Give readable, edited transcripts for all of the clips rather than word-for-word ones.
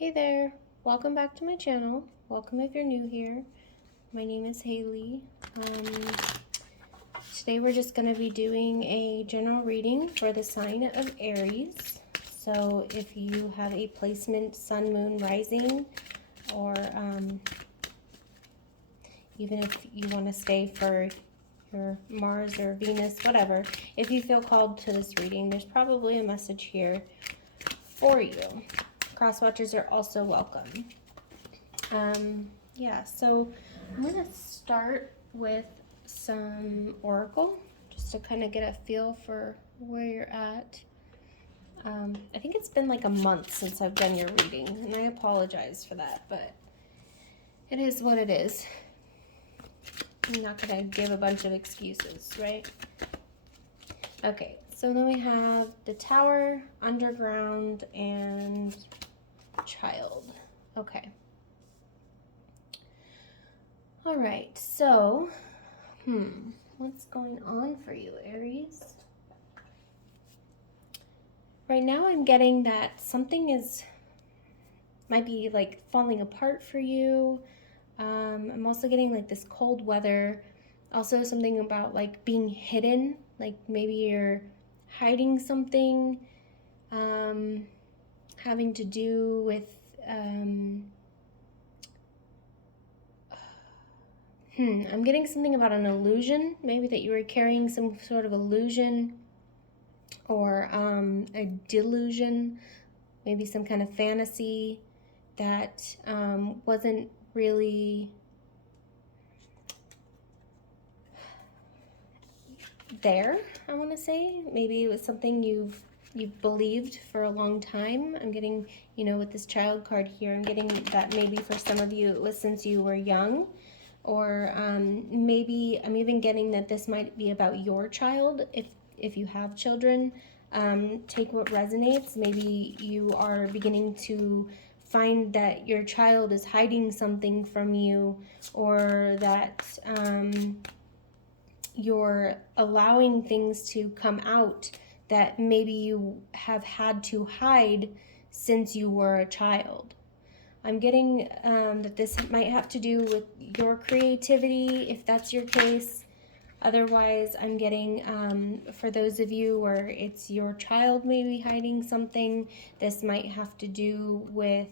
Hey there, welcome back to my channel. Welcome if you're new here. My name is Haley. Today we're just going to be doing a general reading for the sign of Aries. So if you have a placement sun, moon, rising, or even if you want to stay for your Mars or Venus, whatever, if you feel called to this reading, there's probably a message here for you. Cross watchers are also welcome. Yeah, so I'm going to start with some oracle just to kind of get a feel for where you're at. I think it's been like a month since I've done your reading, and I apologize for that, but it is what it is. I'm not going to give a bunch of excuses, right? Okay, so then we have the Tower, Underground, and Child. Okay. All right, so, what's going on for you, Aries? Right now I'm getting that something might be like falling apart for you. I'm also getting like this cold weather. Also something about like being hidden, like maybe you're hiding something, having to do with, I'm getting something about an illusion, maybe that you were carrying some sort of illusion or a delusion, maybe some kind of fantasy that wasn't really there, I want to say. Maybe it was something you've believed for a long time. I'm getting, with this child card here, I'm getting that maybe for some of you it was since you were young. Or maybe I'm even getting that this might be about your child if you have children. Take what resonates. Maybe you are beginning to find that your child is hiding something from you, or that you're allowing things to come out that maybe you have had to hide since you were a child. I'm getting that this might have to do with your creativity, if that's your case. Otherwise, I'm getting, for those of you where it's your child maybe hiding something, this might have to do with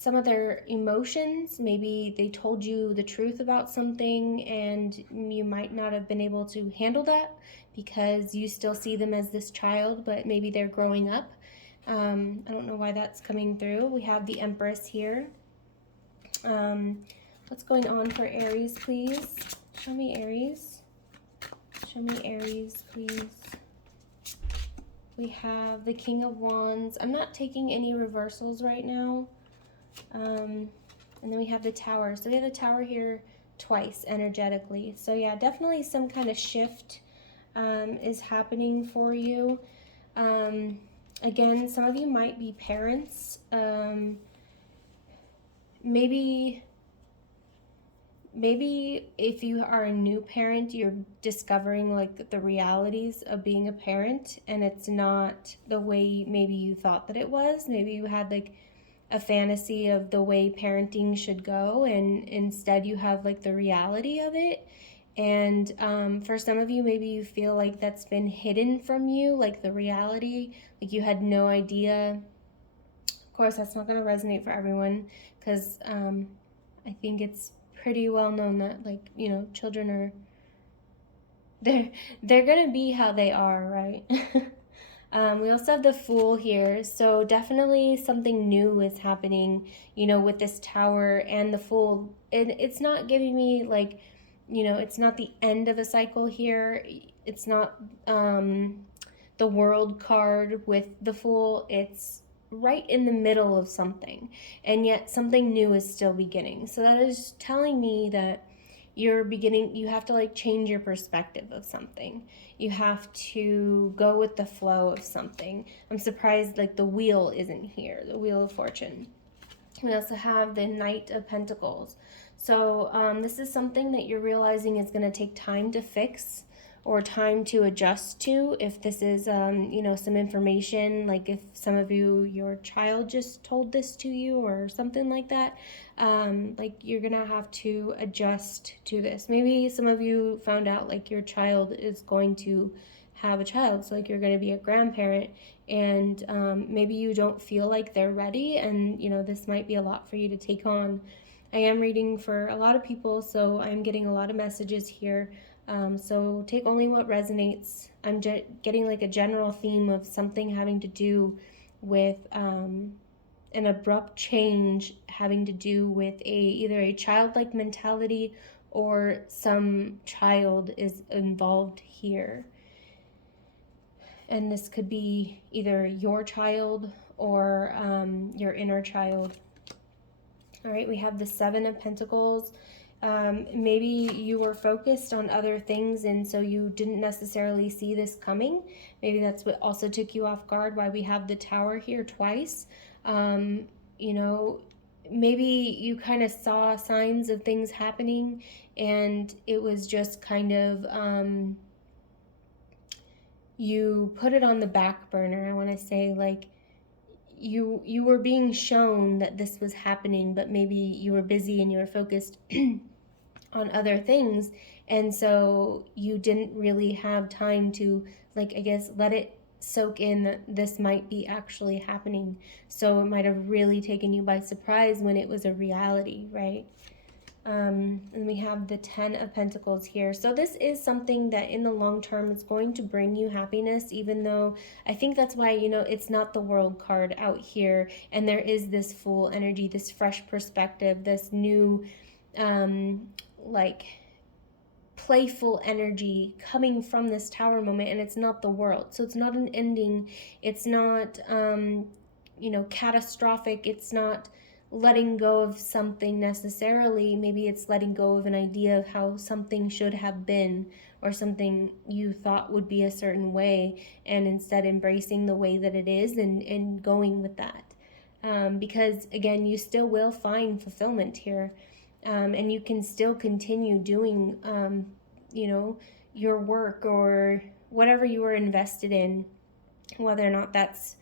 some of their emotions. Maybe they told you the truth about something and you might not have been able to handle that because you still see them as this child, but maybe they're growing up. I don't know why that's coming through. We have the Empress here. What's going on for Aries, please? Show me Aries. Show me Aries, please. We have the King of Wands. I'm not taking any reversals right now. And then we have the Tower. So we have the Tower here twice energetically. So yeah, definitely some kind of shift is happening for you. Again, some of you might be parents. Maybe if you are a new parent, you're discovering like the realities of being a parent, and it's not the way maybe you thought that it was. Maybe you had like a fantasy of the way parenting should go, and instead you have like the reality of it. And for some of you, maybe you feel like that's been hidden from you, like the reality, like you had no idea. Of course, that's not going to resonate for everyone, because I think it's pretty well known that, like, children are, they're going to be how they are, right? We also have the Fool here, so definitely something new is happening, with this Tower and the Fool. It's not giving me like, it's not the end of a cycle here. It's not the World card with the Fool. It's right in the middle of something, and yet something new is still beginning. So that is telling me that you have to like change your perspective of something. You have to go with the flow of something. I'm surprised like the Wheel isn't here, the Wheel of Fortune. We also have the Knight of Pentacles. So this is something that you're realizing is going to take time to fix, or time to adjust to. If this is, you know, some information, like if some of you, your child just told this to you or something like that, like you're gonna have to adjust to this. Maybe some of you found out like your child is going to have a child, so like you're going to be a grandparent, and maybe you don't feel like they're ready, and you know this might be a lot for you to take on. I am reading for a lot of people, so I'm getting a lot of messages here, so take only what resonates. I'm getting like a general theme of something having to do with an abrupt change, having to do with either a childlike mentality or some child is involved here. And this could be either your child or your inner child. All right, we have the Seven of Pentacles. Maybe you were focused on other things, and so you didn't necessarily see this coming. Maybe that's what also took you off guard, why we have the Tower here twice. You know, maybe you kind of saw signs of things happening, and it was just kind of you put it on the back burner. I want to say, like, you were being shown that this was happening, but maybe you were busy and you were focused on other things, and so you didn't really have time to, like, I guess, let it soak in that this might be actually happening. So it might have really taken you by surprise when it was a reality, right? And we have the Ten of Pentacles here. So this is something that in the long term is going to bring you happiness, even though I think that's why, you know, it's not the World card out here. And there is this Fool energy, this fresh perspective, this new, like, playful energy coming from this Tower moment. And it's not the World. So it's not an ending. It's not, you know, catastrophic. It's not letting go of something necessarily. Maybe it's letting go of an idea of how something should have been, or something you thought would be a certain way, and instead embracing the way that it is, and going with that. Because again, you still will find fulfillment here, and you can still continue doing, you know, your work or whatever you are invested in, whether or not that's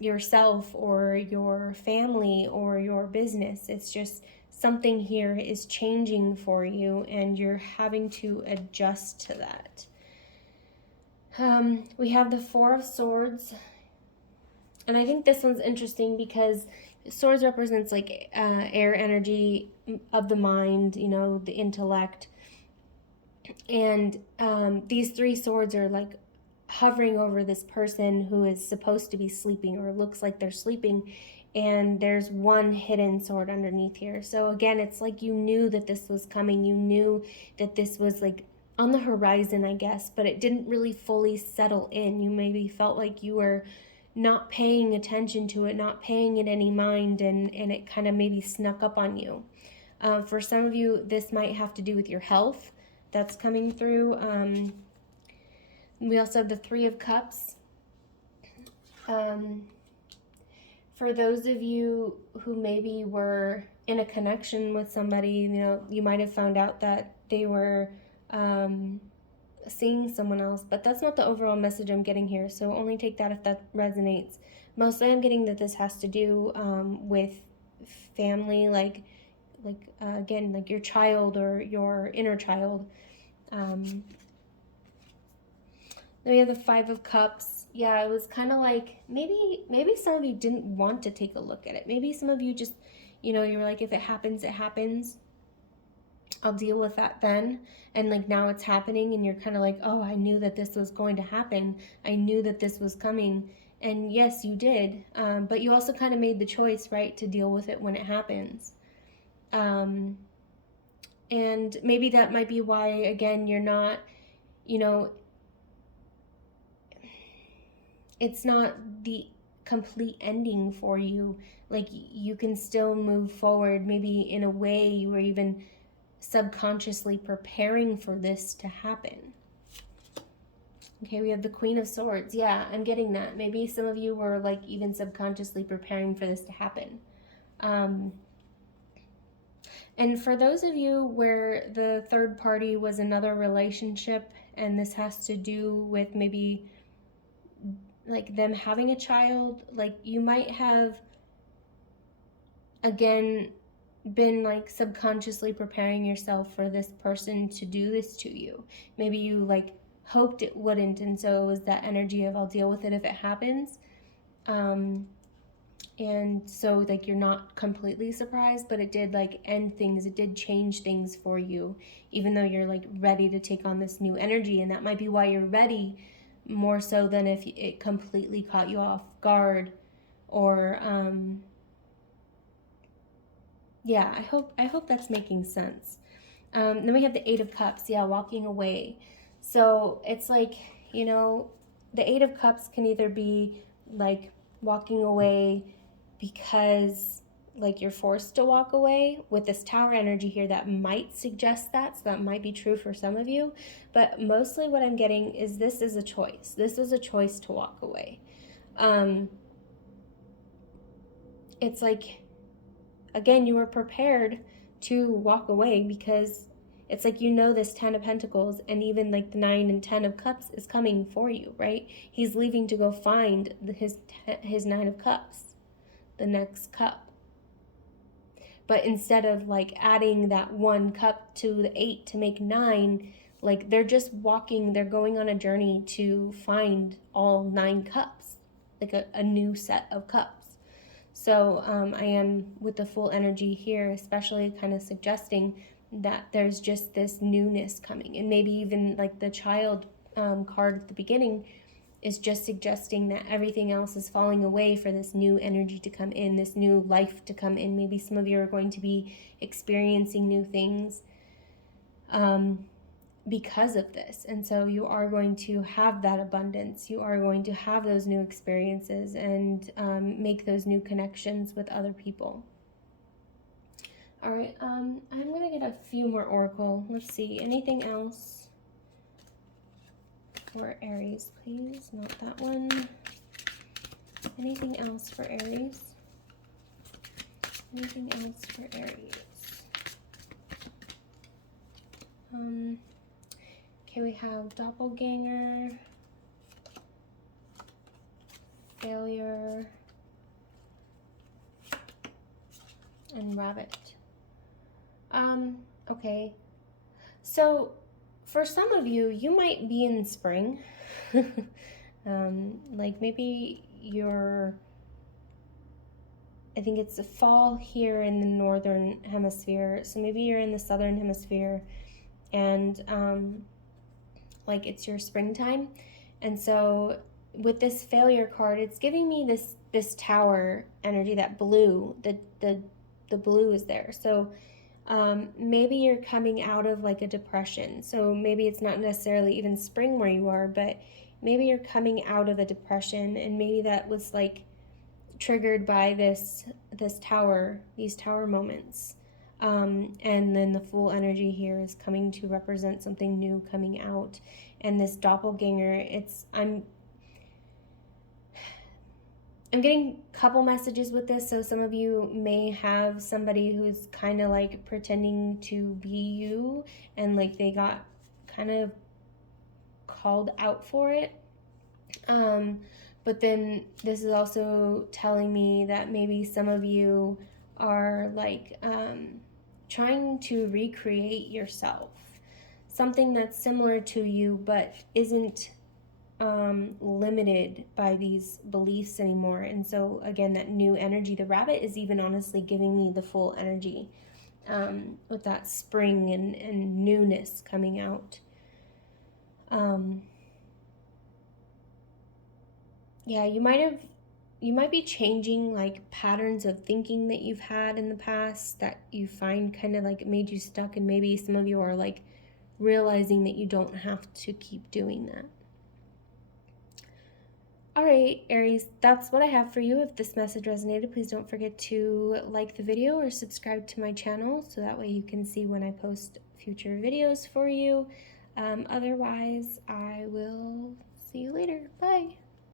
yourself or your family or your business. It's just something here is changing for you, and you're having to adjust to that. We have the Four of Swords, and I think this one's interesting because swords represents like air energy of the mind, you know, the intellect, and these three swords are like hovering over this person who is supposed to be sleeping, or looks like they're sleeping, and there's one hidden sword underneath here. So again, it's like you knew that this was coming. You knew that this was like on the horizon, I guess, but it didn't really fully settle in. You maybe felt like you were not paying attention to it, not paying it any mind, and it kind of maybe snuck up on you. For some of you, this might have to do with your health that's coming through. We also have the Three of Cups. For those of you who maybe were in a connection with somebody, you know, you might have found out that they were seeing someone else, but that's not the overall message I'm getting here, so only take that if that resonates. Mostly I'm getting that this has to do with family, like again, like your child or your inner child. Then we have the Five of Cups. Yeah, it was kind of like maybe some of you didn't want to take a look at it. Maybe some of you just, you know, you were like, if it happens, it happens. I'll deal with that then. And like now it's happening, and you're kind of like, oh, I knew that this was going to happen. I knew that this was coming. And yes, you did. But you also kind of made the choice, right, to deal with it when it happens. And maybe that might be why, again, you're not, you know, it's not the complete ending for you. Like, you can still move forward. Maybe in a way you were even subconsciously preparing for this to happen. Okay, we have the Queen of Swords. Yeah, I'm getting that. Maybe some of you were like even subconsciously preparing for this to happen. And for those of you where the third party was another relationship and this has to do with maybe like them having a child. Like you might have, again, been like subconsciously preparing yourself for this person to do this to you. Maybe you like hoped it wouldn't, and so it was that energy of I'll deal with it if it happens. And so like you're not completely surprised, but it did like end things, it did change things for you, even though you're like ready to take on this new energy. And that might be why you're ready, more so than if it completely caught you off guard. Or yeah, I hope that's making sense. Then we have the Eight of Cups. Yeah, walking away. So it's like, you know, the Eight of Cups can either be like walking away because like you're forced to walk away. With this Tower energy here, that might suggest that, so that might be true for some of you. But mostly what I'm getting is this is a choice. This was a choice to walk away. It's like, again, you were prepared to walk away because it's like, you know, this 10 of Pentacles and even like the 9 and 10 of Cups is coming for you, right? He's leaving to go find his 9 of Cups, the next cup. But instead of like adding that 1 cup to the 8 to make 9, like they're just walking, they're going on a journey to find all 9 cups, like a new set of cups. So I am with the full energy here, especially kind of suggesting that there's just this newness coming. And maybe even like the child card at the beginning is just suggesting that everything else is falling away for this new energy to come in, this new life to come in. Maybe some of you are going to be experiencing new things because of this. And so you are going to have that abundance. You are going to have those new experiences and make those new connections with other people. All right, I'm going to get a few more oracle. Let's see, anything else for Aries, please? Not that one. Anything else for Aries? Anything else for Aries? Okay, we have doppelganger, failure, and rabbit. Okay. So for some of you, you might be in spring. Like maybe you're, I think it's a fall here in the northern hemisphere. So maybe you're in the southern hemisphere and like it's your springtime. And so with this failure card, it's giving me this tower energy, that blue, the blue is there. So maybe you're coming out of like a depression. So maybe it's not necessarily even spring where you are, but maybe you're coming out of a depression, and maybe that was like triggered by this tower, these tower moments. And then the full energy here is coming to represent something new coming out. And this doppelganger, I'm getting a couple messages with this. So some of you may have somebody who's kind of like pretending to be you, and like they got kind of called out for it. But then this is also telling me that maybe some of you are like trying to recreate yourself, something that's similar to you but isn't limited by these beliefs anymore. And so again, that new energy, the rabbit is even honestly giving me the full energy with that spring and newness coming out. Yeah, you might be changing like patterns of thinking that you've had in the past that you find kind of like made you stuck, and maybe some of you are like realizing that you don't have to keep doing that. All right, Aries, that's what I have for you. If this message resonated, please don't forget to like the video or subscribe to my channel so that way you can see when I post future videos for you. Otherwise, I will see you later. Bye.